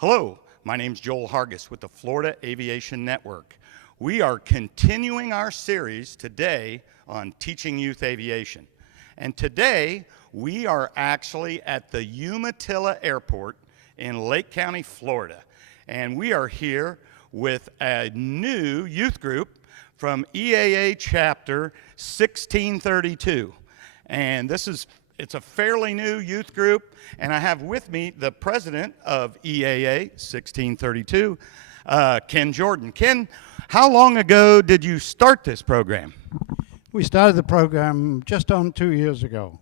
Hello, my name's Joel Hargis with the Florida Aviation Network. We are continuing our series today on Teaching Youth Aviation. And today, we are actually at the Umatilla Airport in Lake County, Florida. And we are here with a new youth group from EAA Chapter 1632. And it's a fairly new youth group, and I have with me the president of EAA 1632, Ken Jordan. Ken, how long ago did you start this program? We started the program just on 2 years ago.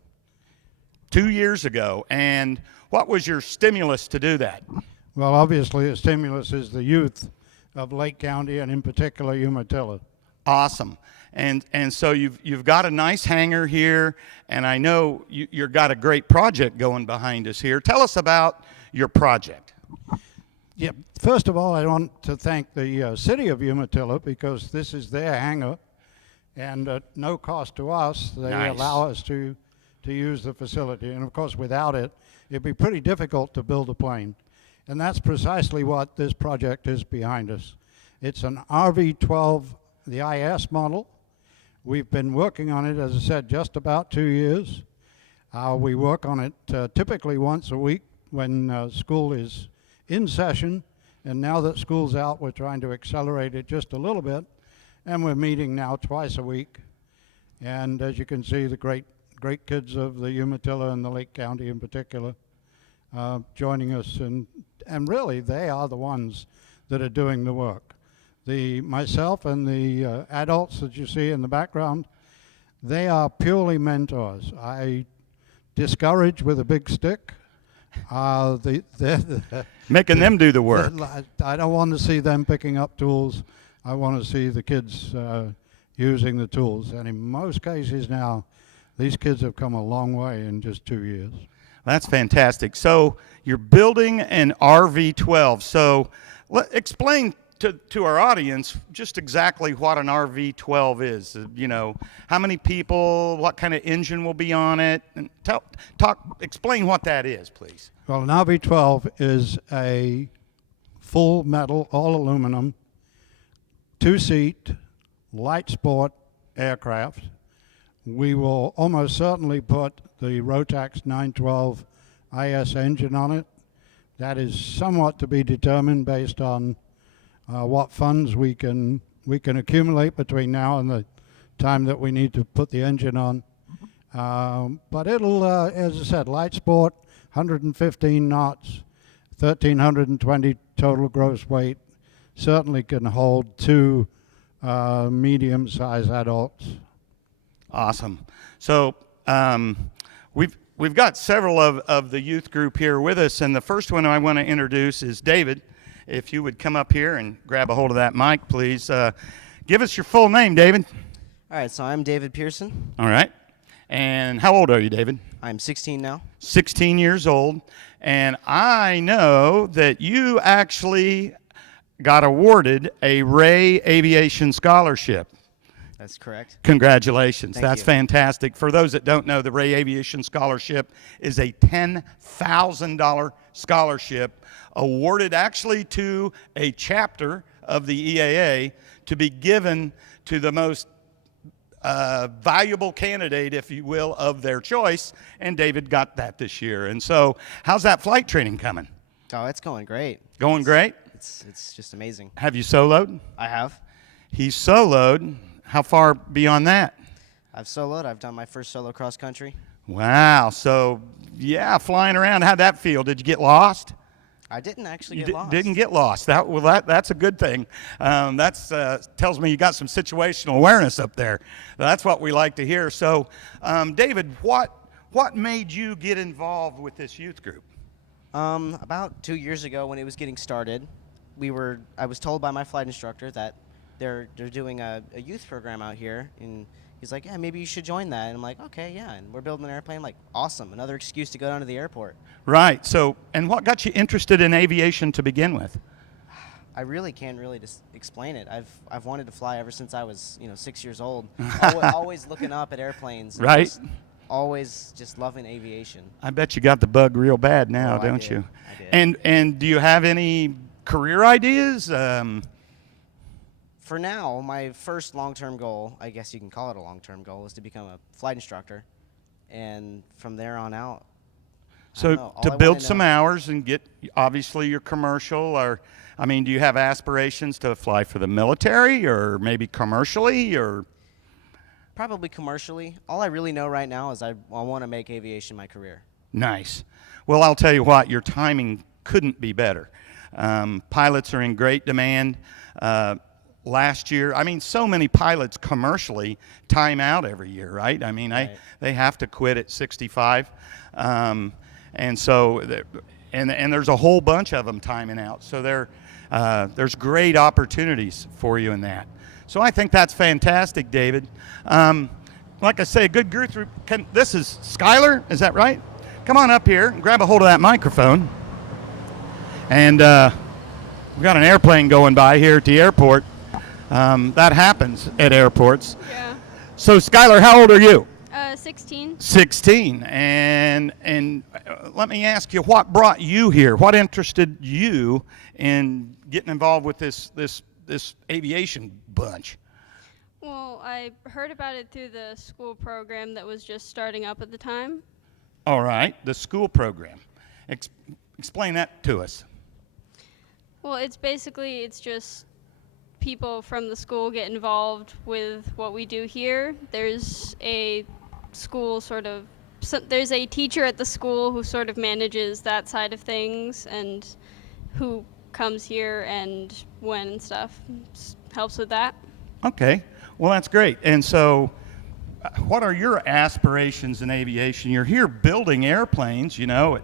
2 years ago, and what was your stimulus to do that? Well, obviously, the stimulus is the youth of Lake County, and in particular, Umatilla. Awesome. And so you've got a nice hangar here, and I know you've got a great project going behind us here. Tell us about your project. Yeah, first of all, I want to thank the city of Umatilla because this is their hangar, and at no cost to us, they Nice. allow us to use the facility. And of course, without it, it'd be pretty difficult to build a plane. And that's precisely what this project is behind us. It's an RV-12, the IS model. We've been working on it, as I said, just about 2 years. We work on it typically once a week when school is in session. And now that school's out, we're trying to accelerate it just a little bit. And we're meeting now twice a week. And as you can see, the great kids of the Umatilla and the Lake County in particular joining us. And really, they are the ones that are doing the work. Myself and the adults that you see in the background, they are purely mentors. I discourage with a big stick. Making them do the work. I don't want to see them picking up tools. I want to see the kids using the tools. And in most cases now, these kids have come a long way in just 2 years. That's fantastic. So you're building an RV-12. So explain to our audience just exactly what an RV-12 is. You know, how many people, what kind of engine will be on it, and explain what that is, please. Well, an RV-12 is a full metal, all aluminum, two-seat, light sport aircraft. We will almost certainly put the Rotax 912 IS engine on it. That is somewhat to be determined based on what funds we can accumulate between now and the time that we need to put the engine on. But it'll, as I said, light sport, 115 knots, 1,320 total gross weight. Certainly can hold two medium-sized adults. Awesome. So we've got several of the youth group here with us, and the first one I want to introduce is David. If you would come up here and grab a hold of that mic, please. Give us your full name, David. All right, so I'm David Pearson. All right. And how old are you, David? I'm 16 now. 16 years old. And I know that you actually got awarded a Ray Aviation Scholarship. That's correct. Congratulations. Thank That's you. fantastic. For those that don't know, the Ray Aviation Scholarship is a $10,000 scholarship awarded actually to a chapter of the EAA to be given to the most valuable candidate, if you will, of their choice. And David got that this year. And so how's that flight training coming? Oh, it's going great. Going great? It's just amazing. Have you soloed? I have. He's soloed. How far beyond that? I've soloed. I've done my first solo cross country. Wow. So, yeah, flying around, how'd that feel? Did you get lost? I didn't actually You get lost. didn't get lost. That's a good thing. That tells me you got some situational awareness up there. That's what we like to hear. So, David, what made you get involved with this youth group? About 2 years ago when it was getting started, I was told by my flight instructor that they're doing a youth program out here, and he's like, yeah, maybe you should join that. And I'm like, okay, yeah. And we're building an airplane. I'm like, awesome, another excuse to go down to the airport. Right. So, and what got you interested in aviation to begin with? I really can't really just explain it. I've wanted to fly ever since I was 6 years old. Always looking up at airplanes. Right. always just loving aviation. I bet you got the bug real bad now, Oh, I don't did. you? I did. And do you have any career ideas? For now, my first long-term goal, I guess you can call it a long-term goal, is to become a flight instructor. And from there on out, I don't know. So All to I build wanna some know- hours and get obviously your commercial, or I mean, do you have aspirations to fly for the military or maybe commercially or? Probably commercially. All I really know right now is I want to make aviation my career. Nice. Well, I'll tell you what, your timing couldn't be better. Pilots are in great demand. Last year, I mean, so many pilots commercially time out every year, right? I mean, Right. they have to quit at 65. And so, and there's a whole bunch of them timing out. So there's great opportunities for you in that. So I think that's fantastic, David. Like I say, a good group. This is Skylar, is that right? Come on up here and grab a hold of that microphone. And we've got an airplane going by here at the airport. That happens at airports. Yeah. So Skylar, how old are you? 16. 16. And let me ask you, what brought you here? What interested you in getting involved with this aviation bunch? Well, I heard about it through the school program that was just starting up at the time. All right, the school program. Explain that to us. Well, it's just people from the school get involved with what we do here. There's a school there's a teacher at the school who sort of manages that side of things and who comes here and when and stuff helps with that. Okay, well, that's great. And so what are your aspirations in aviation? You're here building airplanes, you know, at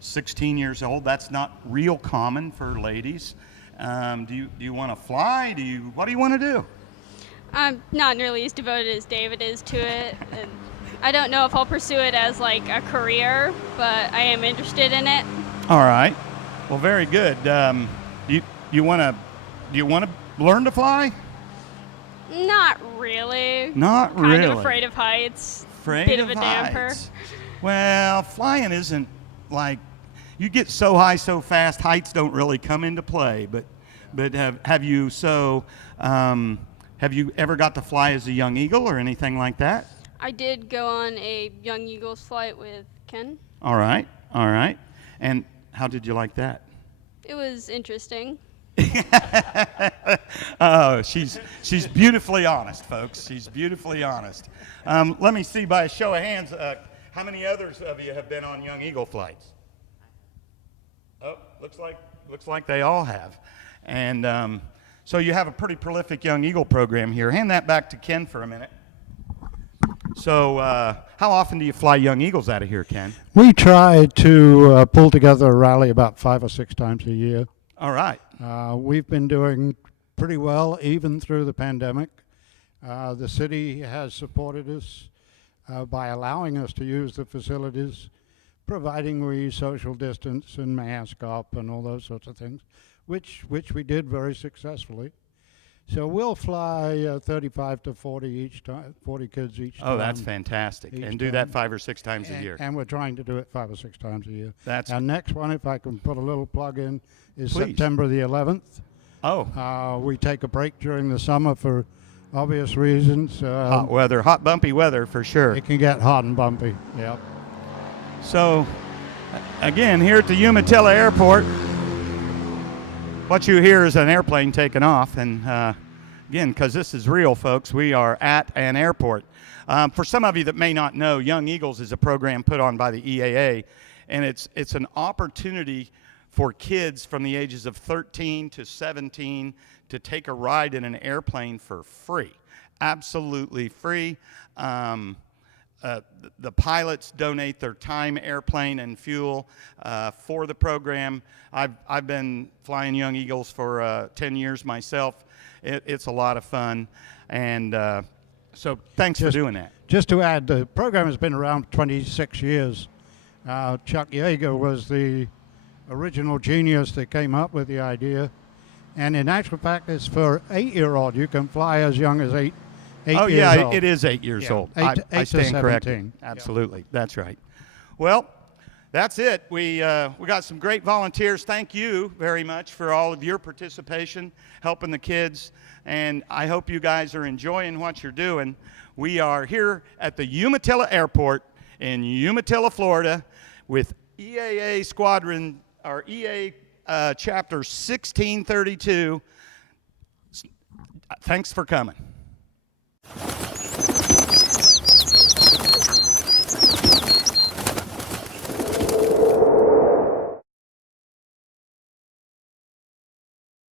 16 years old. That's not real common for ladies. Do you want to fly? What do you want to do? I'm not nearly as devoted as David is to it. And I don't know if I'll pursue it as like a career, but I am interested in it. All right. Well, very good. Do you want to learn to fly? Not really. Not Kind really. of afraid of heights. Afraid Bit of of a damper. heights. Well, flying isn't like you get so high so fast. Heights don't really come into play. But have you ever got to fly as a young eagle or anything like that? I did go on a Young Eagles flight with Ken. All right. All right. And how did you like that? It was interesting. Oh, she's beautifully honest, folks. She's beautifully honest. Let me see by a show of hands, how many others of you have been on Young Eagle flights? Oh, looks like they all have. And so you have a pretty prolific Young Eagle program here. Hand that back to Ken for a minute. So how often do you fly Young Eagles out of here, Ken? We try to pull together a rally about 5 or 6 times a year. All right. We've been doing pretty well even through the pandemic. The city has supported us by allowing us to use the facilities, providing we social distance and mask up and all those sorts of things, which we did very successfully. So we'll fly 35 to 40 each time, 40 kids each time. Oh, that's fantastic. Each And do that time. 5 or 6 times a year. And we're trying to do it 5 or 6 times a year. That's Our next one, if I can put a little plug in, is Please. September the 11th. Oh, We take a break during the summer for obvious reasons. hot weather, hot bumpy weather for sure. It can get hot and bumpy. Yep. So, again, here at the Umatilla Airport, what you hear is an airplane taking off. And again, because this is real, folks, we are at an airport. For some of you that may not know, Young Eagles is a program put on by the EAA, and it's an opportunity for kids from the ages of 13 to 17 to take a ride in an airplane for free, absolutely free. The pilots donate their time, airplane, and fuel for the program. I've been flying Young Eagles for 10 years myself. It's a lot of fun, and so thanks for doing that. Just to add, the program has been around 26 years. Chuck Yeager was the original genius that came up with the idea. And in actual fact, it's for 8-year-old. You can fly as young as 8 8 Oh, years yeah, old. it is 8 years Yeah, old. eight to- I 8 to stand corrected. 17. Yeah. Absolutely, that's right. Well, that's it. We got some great volunteers. Thank you very much for all of your participation, helping the kids, and I hope you guys are enjoying what you're doing. We are here at the Umatilla Airport in Umatilla, Florida, with EAA Squadron, or EAA Chapter 1632. Thanks for coming.